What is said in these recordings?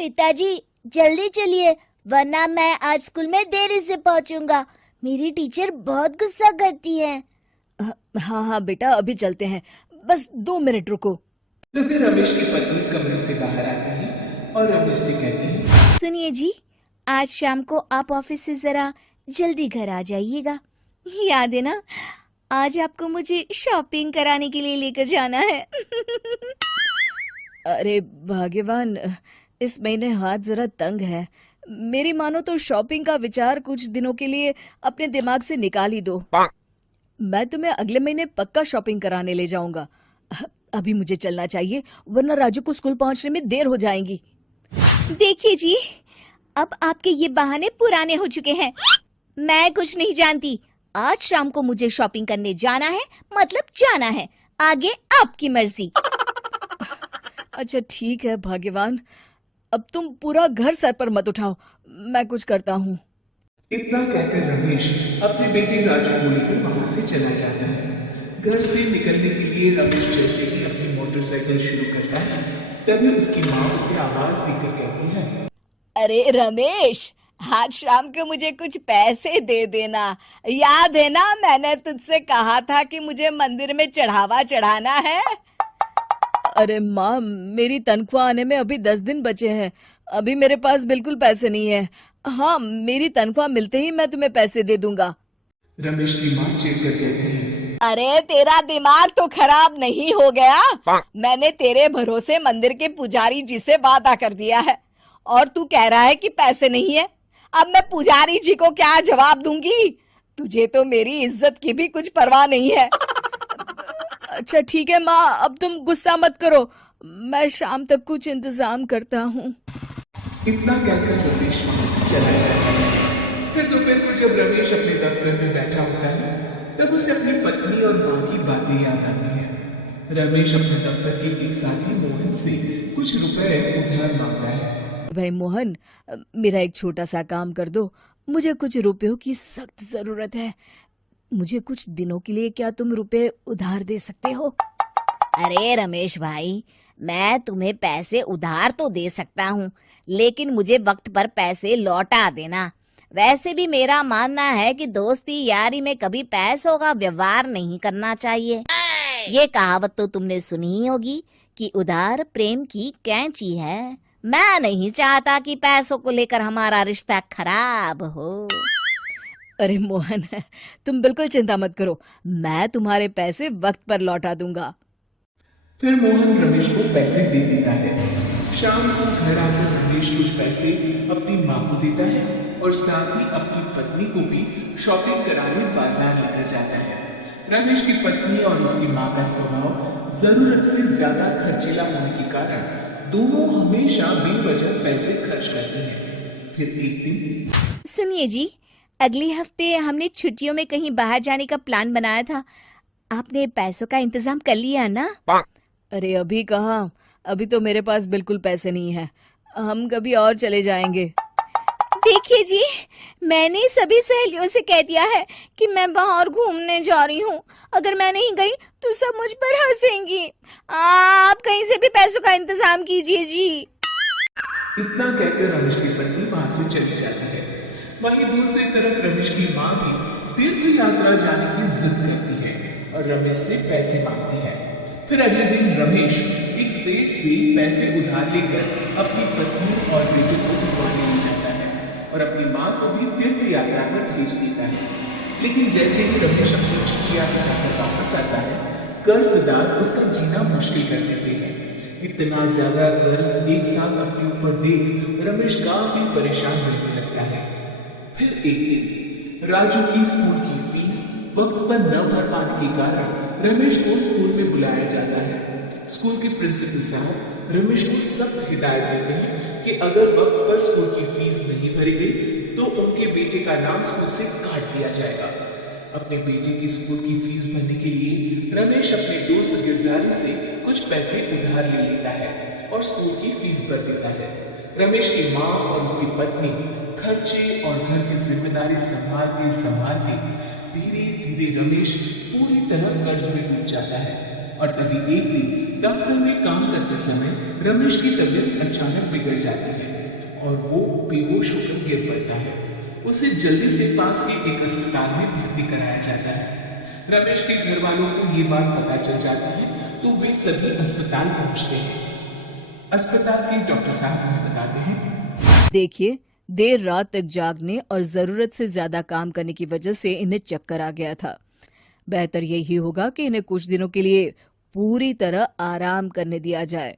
पिताजी जल्दी चलिए, वरना मैं आज स्कूल में देरी से पहुंचूंगा। मेरी टीचर बहुत गुस्सा करती है। हाँ हाँ बेटा, अभी चलते हैं, बस 2 मिनट रुको। तो फिर रमेश की पत्नी कमरे से बाहर आती है और रमेश से कहती है, सुनिए जी, आज शाम को आप ऑफिस से जरा जल्दी घर आ जाइएगा। याद है ना, आज आपको मुझे शॉपिंग कराने के लिए लेकर जाना है। अरे भाग्यवान, इस महीने हाथ जरा तंग है। मेरी मानो तो शॉपिंग का विचार कुछ दिनों के लिए अपने दिमाग से निकाल ही दो। मैं तुम्हें अगले महीने पक्का शॉपिंग कराने ले जाऊंगा। अभी मुझे चलना चाहिए, वरना राजू को स्कूल पहुंचने में देर हो जाएगी। देखिए जी, अब आपके ये बहाने पुराने हो चुके हैं। मैं कुछ नहीं जानती। आज शाम को मुझे शॉपिंग करने जाना है, मतलब जाना है। आगे आपकी मर्जी। अच्छा ठीक है भाग्यवान, अब तुम पूरा घर सर पर मत उठाओ, मैं कुछ करता हूँ। इतना कहकर रमेश अपने बेटे राजू को लेकर वहां से चला जाता है। घर से निकलने के लिए रमेश जैसे ही अपनी मोटरसाइकिल शुरू करता है, तभी उसकी माँ उसे आवाज देकर कहती है, अरे रमेश, आज शाम को मुझे कुछ पैसे दे देना। याद है ना, मैंने तुझसे कहा था कि मुझे मंदिर में चढ़ावा चढ़ाना है। अरे माँ, मेरी तनख्वाह आने में अभी 10 दिन बचे हैं। अभी मेरे पास बिल्कुल पैसे नहीं है। हाँ, मेरी तनख्वाह मिलते ही मैं तुम्हें पैसे दे दूंगा। रमेश की माँ चिढ़कर कहती है, अरे तेरा दिमाग तो खराब नहीं हो गया? मैंने तेरे भरोसे मंदिर के पुजारी जी से वादा कर दिया है और तू कह रहा है कि पैसे नहीं है। अब मैं पुजारी जी को क्या जवाब दूंगी? तुझे तो मेरी इज्जत की भी कुछ परवाह नहीं है। अच्छा ठीक है माँ, अब तुम गुस्सा मत करो, मैं शाम तक कुछ इंतजाम करता हूँ। इतना कहकर रमेश वहां से चला जाता है। फिर दोपहर को जब रमेश अपने दफ्तर में बैठा होता है, तब उसे अपनी पत्नी और माँ की बातें याद आती हैं। रमेश अपने दफ्तर के एक साथी मोहन से कुछ रुपए उधार मांगता है। भाई मोहन, मेरा एक छोटा सा काम कर दो, मुझे कुछ रुपयों की सख्त जरूरत है। मुझे कुछ दिनों के लिए क्या तुम रुपए उधार दे सकते हो? अरे रमेश भाई, मैं तुम्हें पैसे उधार तो दे सकता हूँ, लेकिन मुझे वक्त पर पैसे लौटा देना। वैसे भी मेरा मानना है कि दोस्ती यारी में कभी पैसों का व्यवहार नहीं करना चाहिए। ये कहावत तो तुमने सुनी ही होगी कि उधार प्रेम की कैंची है। मैं नहीं चाहता कि पैसों को लेकर हमारा रिश्ता खराब हो। अरे मोहन, तुम बिल्कुल चिंता मत करो, मैं तुम्हारे पैसे वक्त पर लौटा दूंगा। फिर मोहन रमेश को पैसे दे देता है। शाम को घर आकर रमेश कुछ पैसे अपनी माँ को देता है और साथ ही अपनी पत्नी को भी शॉपिंग कराने बाजार लेकर जाता है। रमेश की पत्नी और उसकी माँ का स्वभाव जरूरत से ज्यादा खर्चीला होने के कारण दोनों हमेशा बेवजह पैसे खर्च करते हैं। फिर एक दिन, सुनिए जी, अगले हफ्ते हमने छुट्टियों में कहीं बाहर जाने का प्लान बनाया था। आपने पैसों का इंतजाम कर लिया ना? अरे अभी कहाँ, अभी तो मेरे पास बिल्कुल पैसे नहीं है। हम कभी और चले जाएंगे। देखिए जी, मैंने सभी सहेलियों से कह दिया है कि मैं बाहर घूमने जा रही हूँ। अगर मैं नहीं गई तो सब मुझ पर हंसेंगी। आप कहीं से भी पैसों का इंतजाम कीजिए जी। इतना कहकर रमेश की पत्नी वहां से चली जाती है। वहीं दूसरी तरफ रमेश की माँ भी तीर्थ यात्रा जाने की जिद करती है और रमेश से पैसे मांगती है। फिर अगले दिन रमेश एक सेठ से पैसे उधार लेकर अपनी पत्नी और बेटे को घुमाने ले जाता है और अपनी माँ को भी तीर्थ यात्रा पर भेज देता है। लेकिन जैसे ही रमेश अपनी चिट्ठियां लेकर वापस आता है, कर्जदार उसका जीना मुश्किल कर देते हैं। इतना ज्यादा कर्ज एक साथ अपने ऊपर देख रमेश काफी परेशान रहने लगता है। फिर एक दिन राजू की स्कूल की फीस वक्त पर न भर पाने के कारण रमेश को स्कूल में बुलाया जाता है। स्कूल के प्रिंसिपल साहब रमेश को सख्त हिदायत देते हैं कि अगर वक्त पर स्कूल की फीस नहीं भरी गई तो उनके बेटे का नाम स्कूल से काट दिया जाएगा। अपने बेटे की स्कूल की फीस भरने के लिए रमेश अपने दोस्त गिरधारी से कुछ पैसे उधार ले लेता है और स्कूल की फीस भर देता है। रमेश की माँ और उसकी पत्नी खर्चे और घर की जिम्मेदारी संभालते संभालते धीरे धीरे रमेश पूरी तरह कर्ज में डूब जाता है। और तभी एक दिन दफ्तर में काम करते समय रमेश की तबीयत अचानक बिगड़ जाती है और वो बेहोश होकर गिर पड़ता है। उसे जल्दी से पास के एक अस्पताल में भर्ती कराया जाता है। रमेश के घर वालों को ये बात पता चल जाती है तो वे सभी अस्पताल पहुंचते हैं। अस्पताल के डॉक्टर साहब हमें बताते हैं, देखिए, देर रात तक जागने और जरूरत से ज्यादा काम करने की वजह से इन्हें चक्कर आ गया था। बेहतर यही होगा कि इन्हें कुछ दिनों के लिए पूरी तरह आराम करने दिया जाए।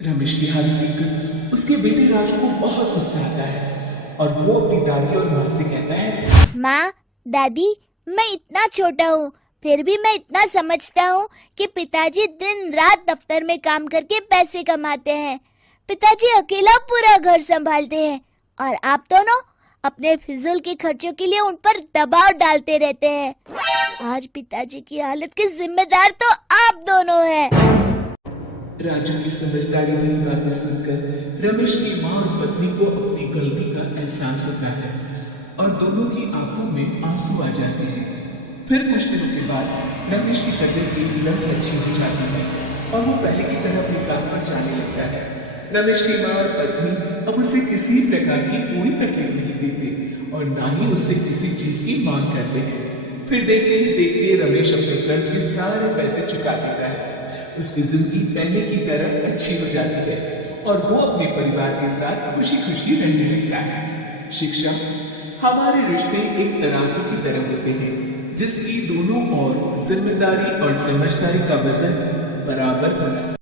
रमेश की हालत देखकर उसके बेटे राज को बहुत गुस्सा आता है और वो अपनी दादी और माँ से कहता है, माँ, दादी, मैं इतना छोटा हूँ, फिर भी मैं इतना समझता हूँ कि पिताजी दिन रात दफ्तर में काम करके पैसे कमाते हैं। पिताजी अकेला पूरा घर संभालते हैं और आप दोनों अपने फिजूल के खर्चों के लिए उन पर दबाव डालते रहते हैं। आज पिताजी की हालत के जिम्मेदार तो आप दोनों हैं। राजू की समझदारी भरी बातें सुनकर रमेश की माँ और पत्नी को अपनी गलती का एहसास होता है और दोनों की आंखों में आंसू आ जाते हैं। फिर कुछ दिनों के बाद रमेश की तबीयत एकदम अच्छी हो जाती है और वो पहले की तरह अपने काम पर जाने लगता है। रमेश की माँ और पत्नी अब उसे किसी प्रकार की कोई तकलीफ नहीं देते और ना ही उससे किसी चीज की मांग करते हैं। फिर देखते ही देखते रमेश अपने कर्ज के सारे पैसे चुका देता है। उसकी जिंदगी पहले की तरह अच्छी हो जाती है और वो अपने परिवार के साथ खुशी खुशी रहने लगता है। शिक्षा, हमारे रिश्ते एक तराजू की तरह होते हैं जिसकी दोनों ओर जिम्मेदारी और समझदारी का वजन बराबर होना चाहिए।